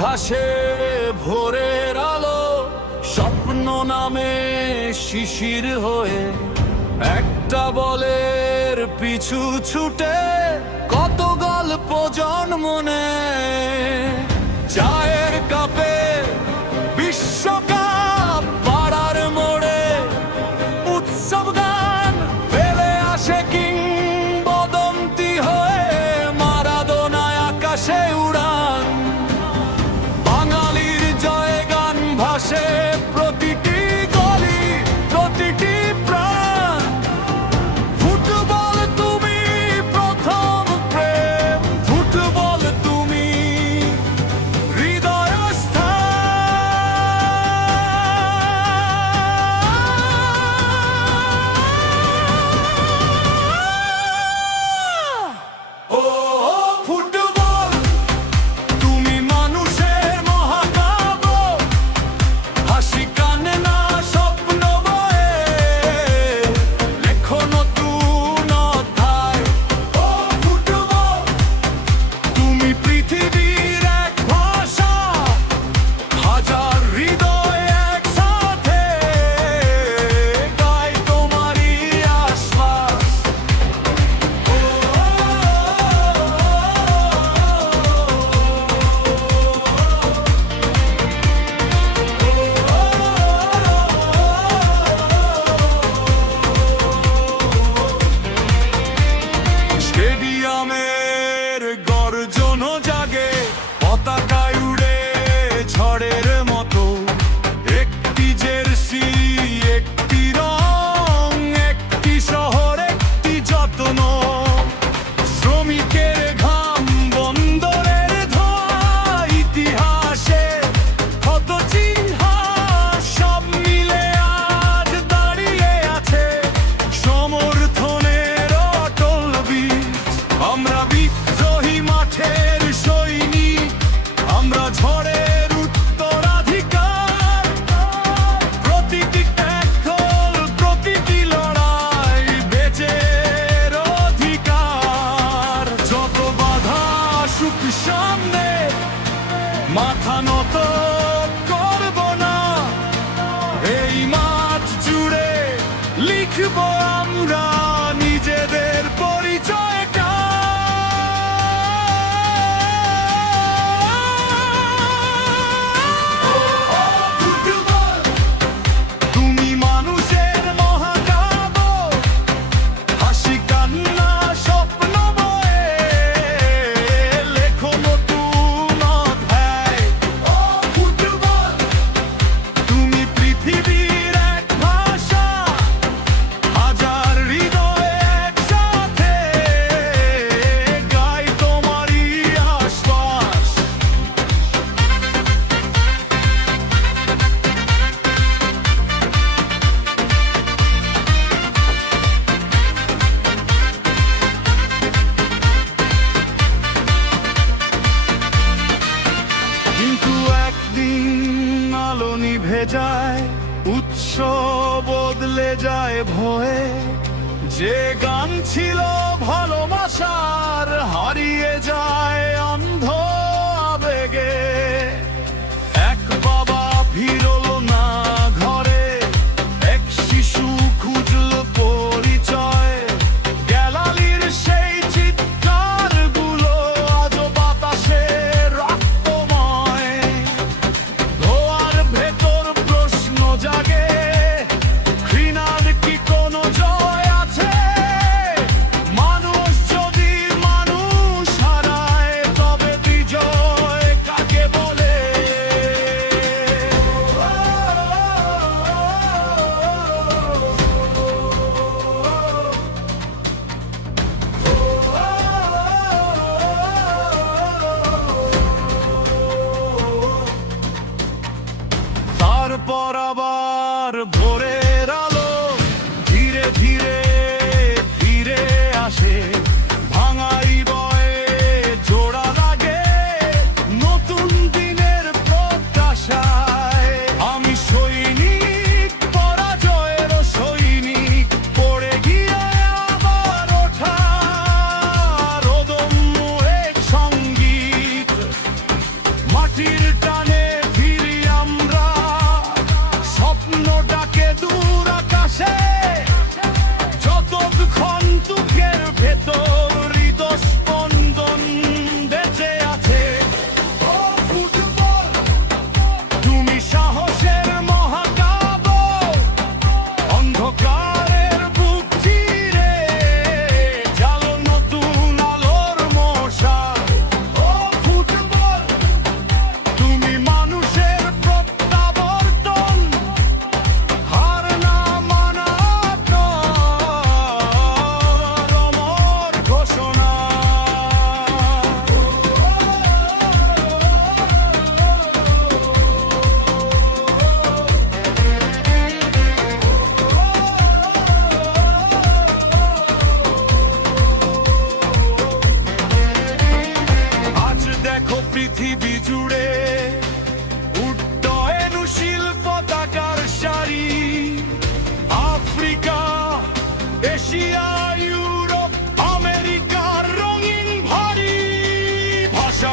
ঘাসে ভোরের আলো স্বপ্ন নামে শিশির হয়ে একটা বলের পিছু ছুটে কত গল্প জন্ম নেয়। চায়ের কাপে বিশ্বকাপ, পাড়ার মোড়ে উৎসব গান ফেলে আসে কিংবদন্তি হয়ে মারাদোনায় আকাশে উড়ান। বাঙালির জয় গান ভাসে প্রতিটি গলি, প্রতিটি প্রাণ। ফুটবল তুমি প্রথম প্রেম, ফুটবল তুমি হৃদয় স্থান। ও ফুটবল তুমি মানুষের মহাকাব্য, হাসি কানে না স্বপ্ন বয়ে লেখো নতুন অধ্যায়। ও ফুটবল তুমি পৃথিবীর এক ভাষা, হাজার হৃদয় একসাথে গায় তোমারই আশ্বাস। স্টেডিয়ামের গর্জন জাগে, পতাকায় উড়ে ঝড়ের মতো। একটি জার্সি, একটি রং, একটি শহর, একটি যত্ন। শ্রমিকের ঘাম, বন্দরের ধোঁয়া, ইতিহাসে কত চিহ্ন সব মিলে আজ দাঁড়িয়ে আছে সমর্থনের অটল বীজ। আমরা বিদ্রোহী মাঠের সৈনিক, আমরা ঝড়ের উত্তরাধিকার। প্রতিটি ট্যাকল, প্রতিটি লড়াই বেঁচের অধিকার। যত বাধা আসুক সামনে, মাথা নত করব না। এই মাঠ জুড়ে লিখব আমরা নিজেদের পরিচয়টা। ফুটবল তুমি মানুষের মহাকাব্য, হাসি কান্না স্বপ্ন বয়ে লেখো নতুন অধ্যায়। ও ফুটবল তুমি পৃথিবীর এক ভাষা, হাজার হৃদয় একসাথে গায় তোমারই আশ্বাস। কিন্তু একদিন আলো নিভে যায়, উৎস বদলে যায় ভয়ে। যে গান ছিল ভালোবাসার হারিয়ে যায় অন্ধ আবেগে। এক বাবা ফিরল না ঘরে, এক শিশু খুঁজল পরিচয়। গ্যালারির সেই চিৎকারগুলো আজও বাতাসে রক্তময়। ধোয়ার ভেতর প্রশ্ন জাগে, ঘৃণার কি কোনো জয় আছে? মানুষ যদি মানুষ হারায়, পৃথিবী জুড়ে উড্ডয়নশীল পতাকার সারি। আফ্রিকা, এশিয়া, ইউরোপ, আমেরিকার রঙিন ভারী ভাষা